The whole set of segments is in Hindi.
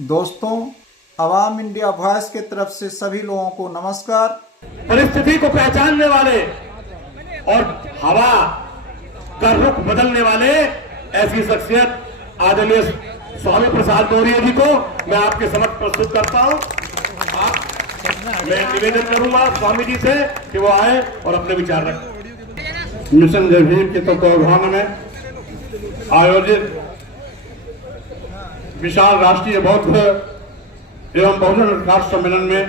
दोस्तों, अवाम इंडिया वॉइस की तरफ से सभी लोगों को नमस्कार। परिस्थिति को पहचानने वाले और हवा का रुख बदलने वाले ऐसी शख्सियत आदरणीय स्वामी प्रसाद मौर्य जी को मैं आपके समक्ष प्रस्तुत करता हूं। मैं निवेदन करूंगा स्वामी जी से कि वो आए और अपने विचार रखें। मिशन जय भीम के तत्वावधान में आयोजित विशाल राष्ट्रीय बौद्ध एवं बहुजन अधिकार सम्मेलन में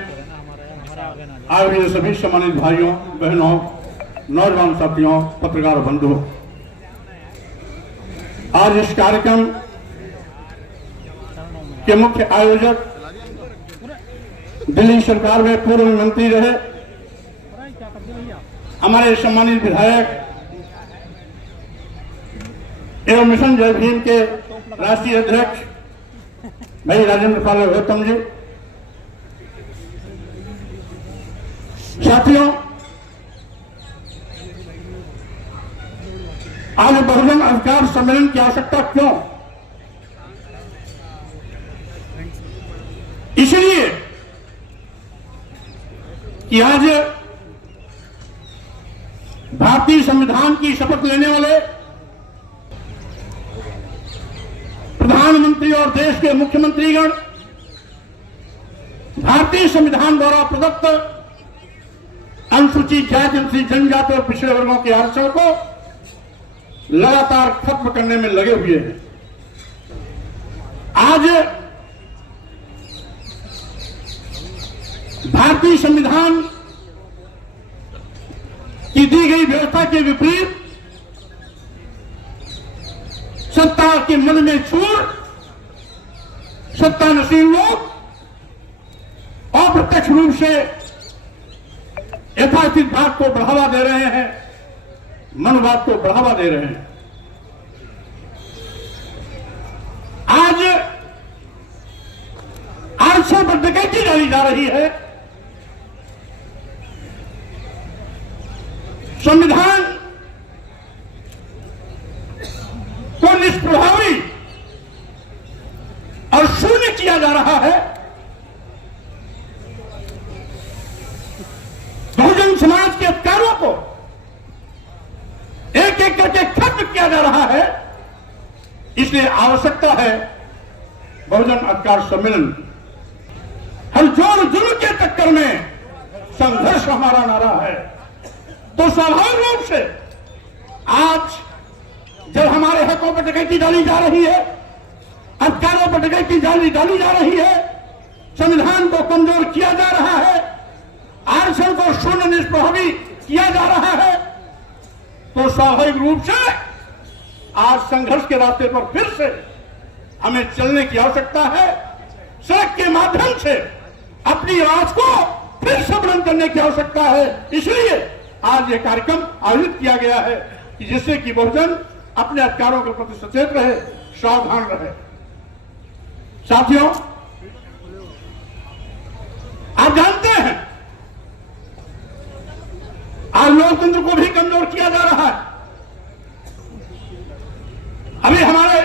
आए हुए सभी सम्मानित भाइयों, बहनों, नौजवान साथियों, पत्रकार बंधुओं, आज इस कार्यक्रम के मुख्य आयोजक दिल्ली सरकार में पूर्व मंत्री रहे हमारे सम्मानित विधायक एवं मिशन जय भीम के राष्ट्रीय अध्यक्ष भाई राजेंद्र पाल गौतम जी, साथियों, आज बहुजन अधिकार सम्मेलन की आवश्यकता क्यों? इसलिए कि आज भारतीय संविधान की शपथ लेने वाले प्रधानमंत्री और देश के मुख्यमंत्रीगण भारतीय संविधान द्वारा प्रदत्त अनुसूचित जाति, अनुसूचित जनजाति और पिछड़े वर्गों के आरक्षण को लगातार खत्म करने में लगे हुए हैं। आज भारतीय संविधान की दी गई व्यवस्था के विपरीत सत्ता के मन में छूट सत्ता नशील लोग अप्रत्यक्ष रूप से यथास्थित बात को बढ़ावा दे रहे हैं, मनोवाद को बढ़ावा दे रहे हैं। आज आरक्षण पर डकैती डाली जा रही है। संविधान को निष्प्रभावी और शून्य किया जा रहा है। बहुजन समाज के अधिकारों को एक एक करके खत्म किया जा रहा है। इसलिए आवश्यकता है बहुजन अधिकार सम्मेलन। हम जोर जुल्म के चक्कर में संघर्ष हमारा नारा है। तो स्वाभाविक रूप से आज जब हमारे हकों पर डकैती डाली जा रही है, अधिकारों पर डकैती डाली जा रही है, संविधान को कमजोर किया जा रहा है, आरक्षण को शून्य निष्प्रभावी किया जा रहा है, तो स्वाभाविक रूप से आज संघर्ष के रास्ते पर फिर से हमें चलने की आवश्यकता है। सड़क के माध्यम से अपनी आवाज को फिर से बुलंद करने की आवश्यकता है। इसलिए आज यह कार्यक्रम आयोजित किया गया है कि जिससे कि बहुजन अपने अधिकारों के प्रति सचेत रहे, सावधान रहे। साथियों, आप जानते हैं आज लोकतंत्र को भी कमजोर किया जा रहा है। अभी हमारे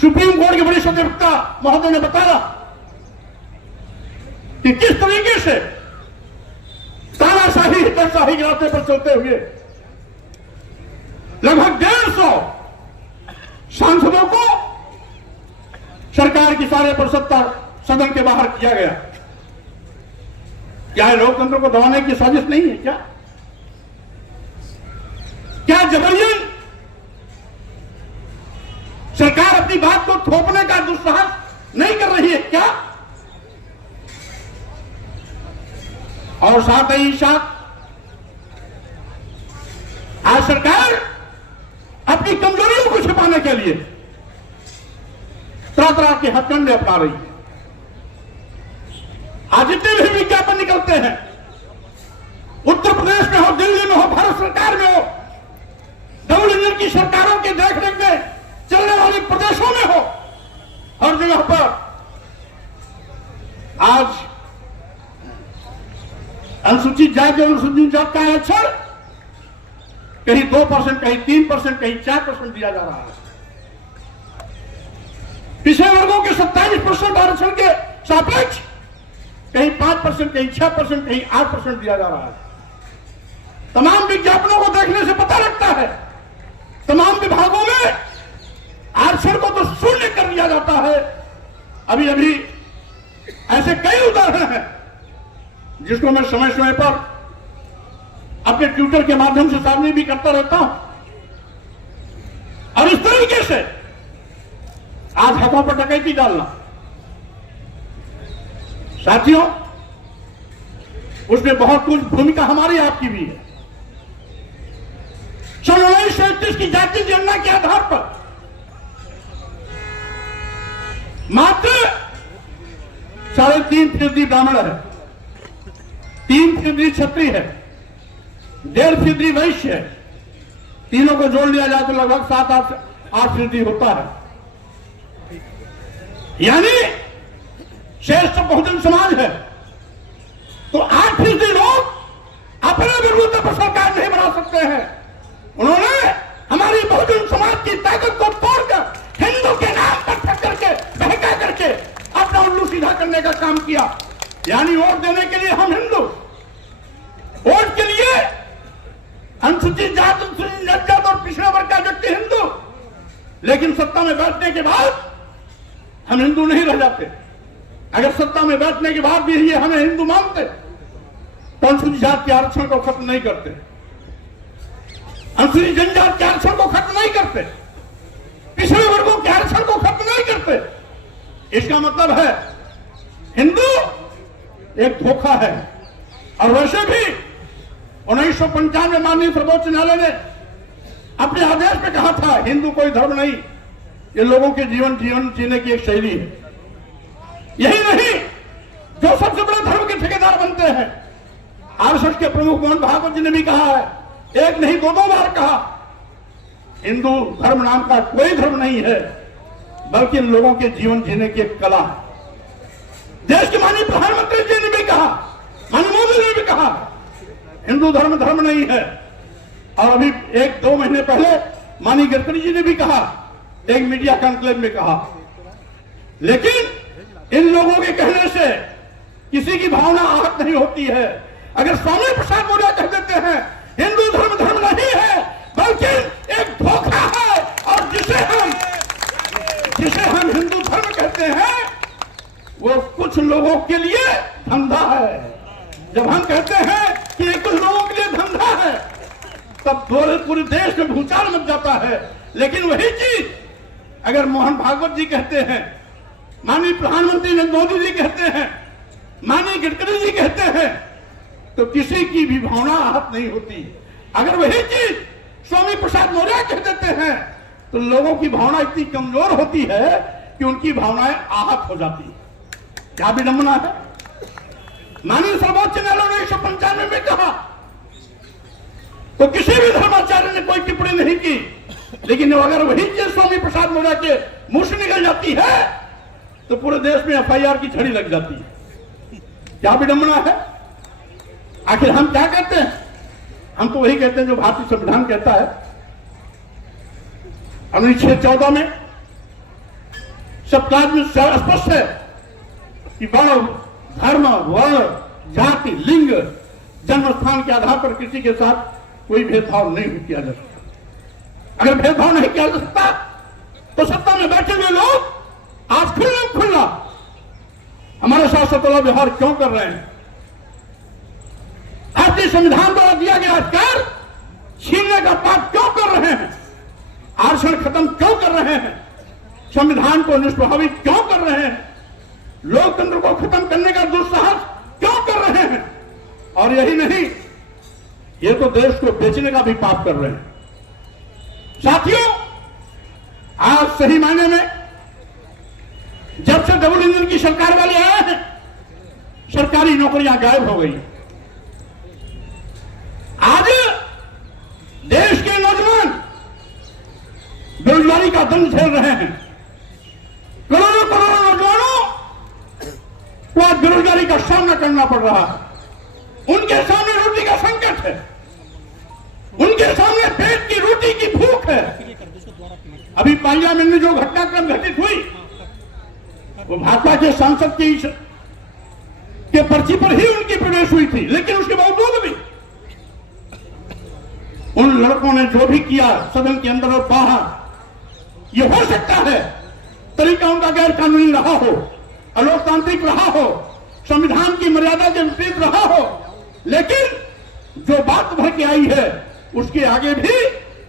सुप्रीम कोर्ट के वरिष्ठ अधिवक्ता महोदय ने बताया कि किस तरीके से तानाशाही, हिटलरशाही के रास्ते पर चलते हुए लगभग 150 सांसदों को सरकार की सारे सत्ता सदन के बाहर किया गया। क्या लोकतंत्र को दबाने की साजिश नहीं है? क्या जबरन सरकार अपनी बात को थोपने का दुस्साहस नहीं कर रही है क्या? और साथ ही साथ आज सरकार अपनी कमजोरियों को छिपाने के लिए तरह तरह के हथकंडे अपना रही है। आज जितने भी विज्ञापन निकलते हैं, उत्तर प्रदेश में हो, दिल्ली में हो, भारत सरकार में हो, डबल इंजन की सरकारों के देखरेख में चलने वाले प्रदेशों में हो, हर जगह पर आज अनुसूचित जाति और अनुसूचित जाति का आरक्षण कहीं 2%, कहीं 3%, कहीं 4% दिया जा रहा है। पिछड़े वर्गों के 27% आरक्षण के सापेक्ष कहीं 5%, कहीं 6%, कहीं 8% दिया जा रहा है। तमाम विज्ञापनों को देखने से पता लगता है तमाम विभागों में आरक्षण को तो शून्य कर दिया जाता है। अभी अभी ऐसे कई उदाहरण हैं जिसको मैं समय समय पर अपने ट्विटर के माध्यम से सामने भी करता रहता हूं। और इस तरीके से आज हाथों पर डकैती डालना, साथियों, उसमें बहुत कुछ भूमिका हमारी आपकी भी है। सन 1931 की जातीय जनगणना के आधार पर मात्र 3.5% ब्राह्मण है, 3% क्षत्रिय है, 1.5% वैश्य है। तीनों को जोड़ लिया जाए तो लगभग 7-8% होता है। यानी शेष तो बहुजन समाज है। तो 8% लोग अपने विरुद्ध पर सरकार नहीं बना सकते हैं। उन्होंने हमारी बहुजन समाज की ताकत को तोड़कर हिंदू के नाम पर ठक्कर के बहका करके अपना उल्लू सीधा करने का काम किया। यानी वोट देने के लिए हम हिंदू, वोट के लिए अनुसूचित जाति, अनुसूचित जनजाति और पिछड़ा वर्ग का व्यक्ति हिंदू, लेकिन सत्ता में बैठने के बाद हम हिंदू नहीं रह जाते। अगर सत्ता में बैठने के बाद भी ये हमें हिंदू मानते तो अनुसूचित जाति के आरक्षण को खत्म नहीं करते, अनुसूचित जनजाति के आरक्षण को खत्म नहीं करते, पिछड़े वर्गों के आरक्षण को खत्म नहीं करते। इसका मतलब है हिंदू एक धोखा है। और वैसे भी 1995 में माननीय सर्वोच्च न्यायालय ने अपने आदेश में कहा था हिंदू कोई धर्म नहीं, ये लोगों के जीवन जीने की एक शैली है। यही नहीं, जो सबसे बड़े धर्म के ठेकेदार बनते हैं, आरएसएस के प्रमुख मोहन भागवत जी ने भी कहा है, एक नहीं 2 बार कहा, हिंदू धर्म नाम का कोई धर्म नहीं है, बल्कि इन लोगों के जीवन जीने की एक कला है। देश के माननीय प्रधानमंत्री जी ने भी कहा, माननीय मोदी ने भी कहा, हिंदू धर्म धर्म नहीं है। और अभी 1-2 महीने पहले माननीय गडकरी जी ने भी कहा, एक मीडिया कॉन्क्लेव में कहा। लेकिन इन लोगों के कहने से किसी की भावना आहत नहीं होती है। अगर स्वामी प्रसाद मौर्य कह देते हैं हिंदू धर्म धर्म नहीं है बल्कि एक धोखा है, और जिसे हम हिंदू धर्म कहते हैं वो कुछ लोगों के लिए धंधा है। जब हम कहते हैं कि ये कुछ लोगों के लिए धंधा है तब पूरे देश में भूचाल मच जाता है। लेकिन वही चीज अगर मोहन भागवत जी कहते हैं, माननीय प्रधानमंत्री नरेंद्र मोदी जी कहते हैं, माननीय गडकरी जी कहते हैं, तो किसी की भी भावना आहत नहीं होती। अगर वही चीज स्वामी प्रसाद मौर्य कह देते हैं तो लोगों की भावना इतनी कमजोर होती है कि उनकी भावनाएं आहत हो जाती है। क्या विडंबना है। माननीय सर्वोच्च न्यायालय ने 1995 में कहा तो किसी भी धर्माचार्य ने कोई टिप्पणी नहीं की, लेकिन अगर वही चीज स्वामी प्रसाद मौर्य के मुंह से निकल जाती है तो पूरे देश में एफआईआर की छड़ी लग जाती है। क्या विडंबना है। आखिर हम क्या कहते हैं? हम तो वही कहते हैं जो भारतीय संविधान कहता है। अनुच्छेद 14 में सब में स्पष्ट है कि वर्ण, धर्म, वर्ण, जाति, लिंग, जन्म स्थान के आधार पर किसी के साथ कोई भेदभाव नहीं किया जा सकता। अगर भेदभाव नहीं किया जा सकता तो सत्ता में बैठे हुए लोग आज खुल्ला हमारे साथ सतला व्यवहार क्यों कर रहे हैं? भारतीय संविधान द्वारा दिया गया अधिकार छीनने का पाप क्यों कर रहे हैं? आरक्षण खत्म क्यों कर रहे हैं? संविधान को निष्प्रभावित क्यों कर रहे हैं? लोकतंत्र को खत्म करने का दुस्साहस क्यों कर रहे हैं? और यही नहीं, ये तो देश को बेचने का भी पाप कर रहे हैं। साथियों, आज सही मायने में जब से डबल इंजन की सरकार वाले आए हैं सरकारी नौकरियां गायब हो गई। आज देश के नौजवान बेरोजगारी का दंड झेल रहे हैं। करोड़ों नौजवानों को आज बेरोजगारी का सामना करना पड़ रहा है। उनके सामने रोटी का संकट है, उनके सामने पेट की रोटी की भूख है। अभी पार्लियामेंट में जो घटनाक्रम घटित हुई वो भाजपा के सांसद के पर्ची पर ही उनकी प्रवेश हुई थी, लेकिन उसके बावजूद भी उन लड़कों ने जो भी किया सदन के अंदर और बाहर, ये हो सकता है तरीका उनका गैर कानूनी रहा हो, अलोकतांत्रिक रहा हो, संविधान की मर्यादा के विपरीत रहा हो, लेकिन जो बात भर के आई है उसके आगे भी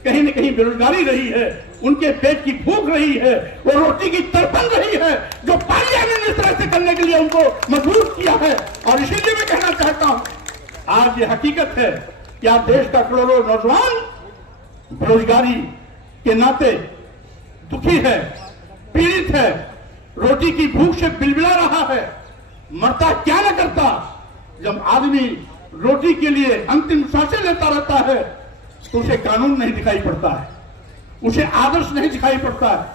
कहीं न कहीं बेरोजगारी रही है, उनके पेट की भूख रही है, वो रोटी की तड़पन रही है, जो पार्लियामेंट ने इस तरह से करने के लिए उनको मजबूर किया है। और इसीलिए मैं कहना चाहता हूं, आज ये हकीकत है कि आज देश का करोड़ों नौजवान बेरोजगारी के नाते दुखी है, पीड़ित है, रोटी की भूख से बिलबिला रहा है। मरता क्या न करता, जब आदमी रोटी के लिए अंतिम सांसें लेता रहता है तो उसे कानून नहीं दिखाई पड़ता है, उसे आदर्श नहीं दिखाई पड़ता है।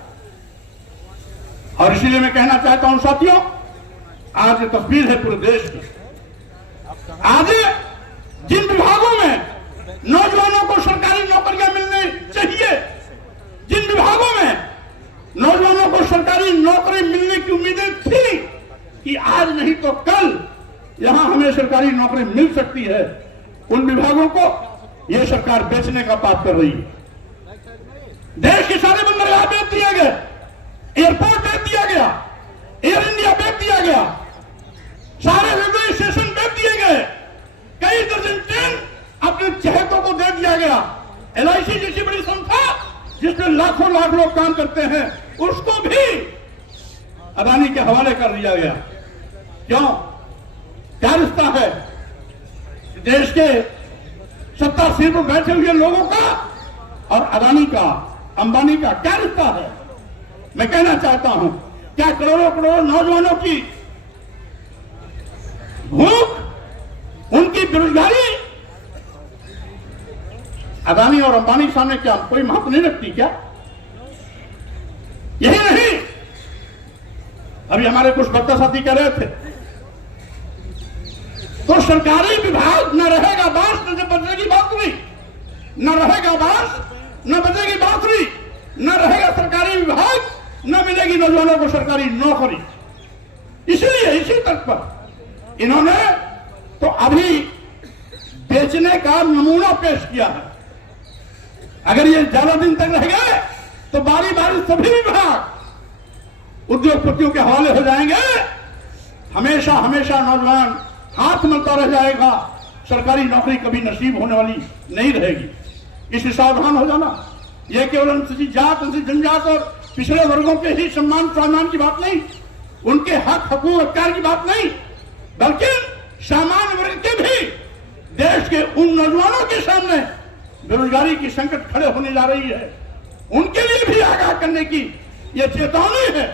और इसीलिए मैं कहना चाहता हूं साथियों, आज ये तस्वीर है पूरे देश की। आज जिन विभागों में नौजवानों को सरकारी नौकरियां मिलनी चाहिए, जिन विभागों में नौजवानों को सरकारी नौकरी मिलने की उम्मीदें थी कि आज नहीं तो कल यहां हमें सरकारी नौकरी मिल सकती है, उन विभागों को यह सरकार बेचने का पाप कर रही है। देश के सारे बंदरगाह बेच दिया गया, एयरपोर्ट बेच दिया गया, एयर इंडिया बेच दिया गया, सारे रेलवे स्टेशन बेच दिए गए, कई दर्जन ट्रेन अपने चहेतों को दे दिया गया। LIC जैसी बड़ी संस्था जिसमें लाखों लाख लोग काम करते हैं, उसको भी अदानी के हवाले कर दिया गया। क्यों? क्या रिश्ता है देश के सत्ता सीट पर बैठे हुए लोगों का और अदानी का, अंबानी का क्या रिश्ता है? मैं कहना चाहता हूं, क्या करोड़ों करोड़ों नौजवानों की भूख, उनकी बेरोजगारी अदानी और अंबानी के सामने क्या कोई महत्व नहीं रखती क्या? यही नहीं, अभी हमारे कुछ वक्ता साथी कह रहे थे, तो सरकारी विभाग न रहेगा बांस न बजेगी बांसुरी, न रहेगा बांस न बजेगी बांसुरी, न रहेगा सरकारी विभाग, न मिलेगी नौजवानों को सरकारी नौकरी। इसलिए इसी तर्क पर इन्होंने तो अभी बेचने का नमूना पेश किया है। अगर ये ज्यादा दिन तक रह गए तो बारी बारी सभी विभाग उद्योगपतियों के हवाले हो जाएंगे, हमेशा हमेशा नौजवान हाथ मलता रह जाएगा, सरकारी नौकरी कभी नसीब होने वाली नहीं रहेगी। इससे सावधान हो जाना। यह केवल अनुसूचित जात, अनुसूचित जनजात और पिछड़े वर्गों के ही सम्मान सम्मान की बात नहीं, उनके हक हकूक अधिकार की बात नहीं, बल्कि सामान्य वर्ग के भी देश के उन नौजवानों के सामने बेरोजगारी की संकट खड़े होने जा रही है, उनके लिए भी आगाह करने की यह चेतावनी है।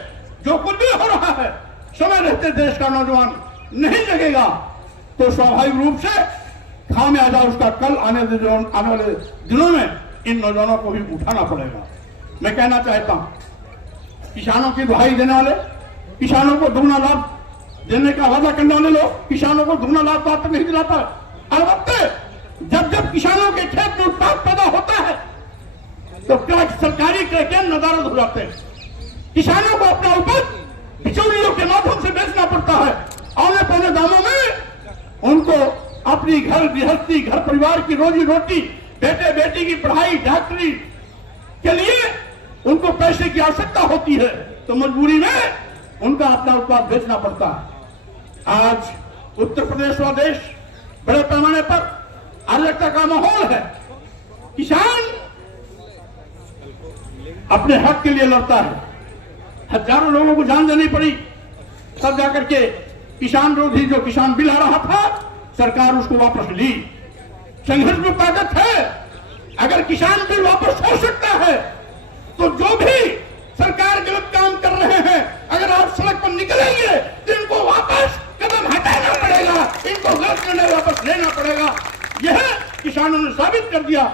जो कुछ भी हो रहा है, समय रहते देश का नौजवान नहीं जगेगा तो स्वाभाविक रूप से खामियाजा उसका कल आने वाले दिनों में इन नौजवानों को भी उठाना पड़ेगा। मैं कहना चाहता हूं, किसानों की दुहाई देने वाले, किसानों को दुगना लाभ देने का वादा करने वाले लोग किसानों को दुगना लाभ प्राप्त नहीं दिला पाए। अलबत्ते जब जब किसानों के खेत में उत्पाद पैदा होता है तो क्या सरकारी क्रय नदारद हो जाते हैं। किसानों को अपना उपज बिचौलियों के माध्यम से बेचना पड़ता है, औने पौने दामों में उनको अपनी घर गृहस्थी, घर परिवार की रोजी रोटी, बेटे बेटी की पढ़ाई, डॉक्टरी के लिए उनको पैसे की आवश्यकता होती है, तो मजबूरी में उनका अपना उत्पाद बेचना पड़ता है। आज उत्तर प्रदेश व देश बड़े पैमाने पर अराजकता का माहौल है। किसान अपने हक के लिए लड़ता है, हजारों लोगों को जान देनी पड़ी, तब जाकर के किसान विरोधी जो किसान बिल आ रहा था, सरकार उसको वापस ली। संघर्ष में ताकत है। अगर किसान बिल वापस हो सकता है तो जो भी सरकार गलत काम कर रहे हैं, अगर आप सड़क पर निकलेंगे तो इनको वापस कदम हटाना पड़ेगा, इनको गलत निर्णय वापस लेना पड़ेगा। यह किसानों ने साबित कर दिया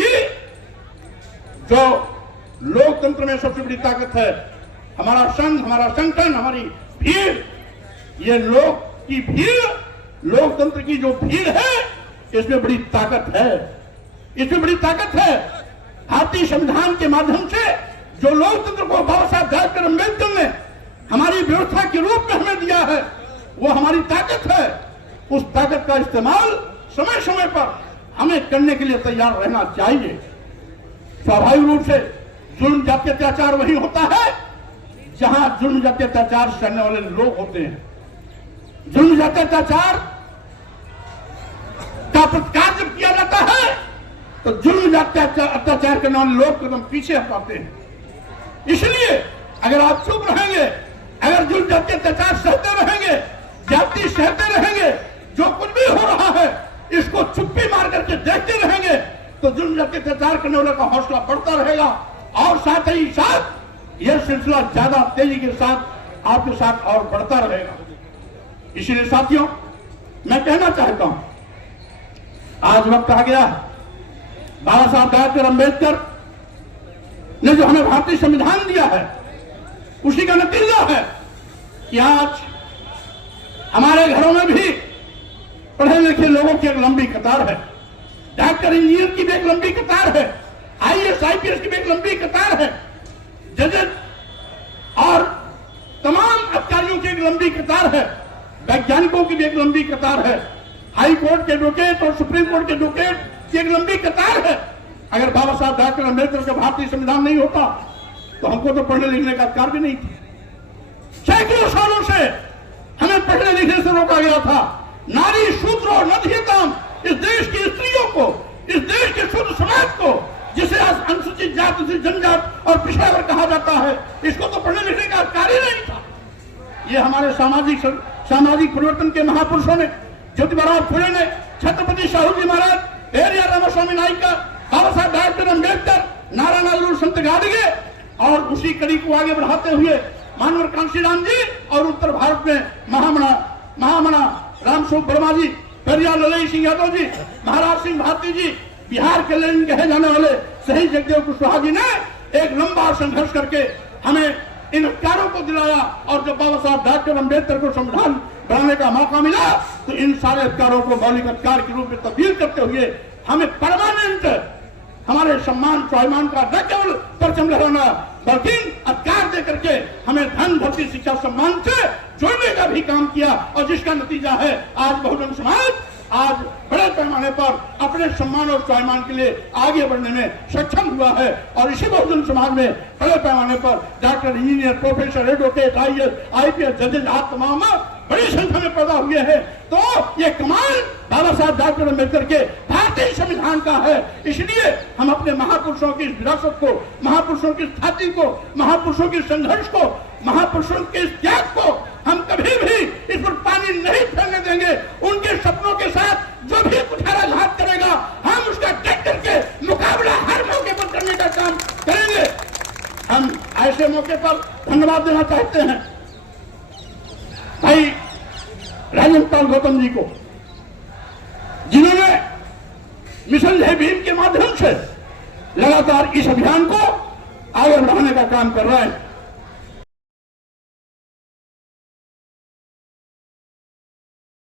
कि जो लोकतंत्र में सबसे बड़ी ताकत है, हमारा संघ, हमारा संगठन, हमारी भीड़, ये लोग की भीड़, लोकतंत्र की जो भीड़ है, इसमें बड़ी ताकत है, इसमें बड़ी ताकत है। भारतीय संविधान के माध्यम से जो लोकतंत्र को बाबा साहब डॉक्टर अम्बेडकर ने हमारी व्यवस्था के रूप में हमें दिया है, वो हमारी ताकत है। उस ताकत का इस्तेमाल समय समय पर हमें करने के लिए तैयार रहना चाहिए। स्वाभाविक रूप से जुल्म जाति अत्याचार वही होता है जहां जुल्म जाति अत्याचार करने वाले लोग होते हैं। जुल्म जाति अत्याचार का प्रतिकार जब किया जाता है तो जुल्म जाति अत्याचार करने वाले लोग कदम पीछे हटाते हैं। इसलिए अगर आप चुप रहेंगे, अगर जुल्म जाति अत्याचार सहते रहेंगे, जाति सहते रहेंगे, जो कुछ भी हो रहा है इसको चुप्पी मार करके देखते रहेंगे तो जुल्म जाति अत्याचार करने वाले का हौसला बढ़ता रहेगा और साथ ही साथ यह सिलसिला ज्यादा तेजी के साथ आपके साथ और बढ़ता रहेगा। इसीलिए साथियों, मैं कहना चाहता हूं, आज वक्त आ गया, बाबा साहब डॉक्टर अम्बेडकर ने जो हमें भारतीय संविधान दिया है उसी का नतीजा है कि आज हमारे घरों में भी पढ़े लिखे लोगों की एक लंबी कतार है, डॉक्टर इंजीनियर की भी एक लंबी कतार है, आईएएस आईपीएस की भी एक लंबी कतार है, जजेस और तमाम अधिकारियों की एक लंबी कतार है, वैज्ञानिकों की भी एक लंबी कतार है, हाई कोर्ट के एडवोकेट और सुप्रीम कोर्ट के एडवोकेट की एक लंबी कतार है। अगर बाबा साहब डॉक्टर अम्बेडकर का भारतीय संविधान नहीं होता तो हमको तो पढ़ने लिखने का अधिकार भी नहीं था। सैकड़ों सालों से हमें पढ़ने लिखने से रोका गया था। नारी शूद्र और नधीयतम, इस देश की स्त्रियों को, इस देश के शुद्ध समाज को, जिसे आज अनुसूचित जाति से जनजात और पिछड़ा वर्ग कहा जाता है, इसको तो पढ़ने लिखने का अधिकार ही नहीं था। ये हमारे सामाजिक परिवर्तन के महापुरुषों ने, ज्योतिबा फुले ने, छत्रपति शाहू जी महाराज, पेरिया रामास्वामी नायकर, बाबा साहब डॉक्टर अम्बेडकर, नारायण संत गाडगे और उसी कड़ी को आगे बढ़ाते हुए मानवर कांशीराम जी और उत्तर भारत में महामना रामस्वरूप वर्मा जी, पेरियार ललई सिंह यादव जी, महाराज सिंह भारती जी, बिहार के लेनिन कहे जाने वाले शहीद जगदेव कुशवाहा जी ने एक लंबा संघर्ष करके हमें इन अधिकारों को दिलाया। और जब बाबा साहब डॉक्टर अम्बेडकर को संविधान बनाने का मौका मिला तो इन सारे अधिकारों को मौलिक अधिकार के रूप में तब्दील करते हुए हमें परमानेंट हमारे सम्मान स्वाभिमान का न केवल परचम लहराना बल्कि अधिकार दे करके हमें धन भक्ति शिक्षा सम्मान से जोड़ने का भी काम किया। और जिसका नतीजा है आज बहुजन समाज आज बड़े पैमाने पर अपने सम्मान और स्वाभिमान के लिए आगे बढ़ने में सक्षम हुआ है। और इसी बहुजन समाज में बड़े पैमाने पर doctor, engineer, professor, advocate, IAS IPS जजेज आप तमाम बड़ी संख्या में पैदा हुए हैं। तो ये कमाल बाबा साहब डॉक्टर अम्बेडकर के भारतीय संविधान का है। इसलिए हम अपने महापुरुषों की विरासत को, महापुरुषों की स्थाति को, महापुरुषों के संघर्ष को, महापुरुषों के त्याग को हम कभी भी इस पर पानी नहीं फैलने देंगे। उनके सपनों के साथ जो भी कुठाराघात करेगा हम उसका डट करके मुकाबला हर मौके पर करने का काम करेंगे। हम ऐसे मौके पर धन्यवाद देना चाहते हैं भाई राजेंद्र गौतम जी को, जिन्होंने मिशन जय भीम के माध्यम से लगातार इस अभियान को आगे बढ़ाने का काम कर रहे हैं।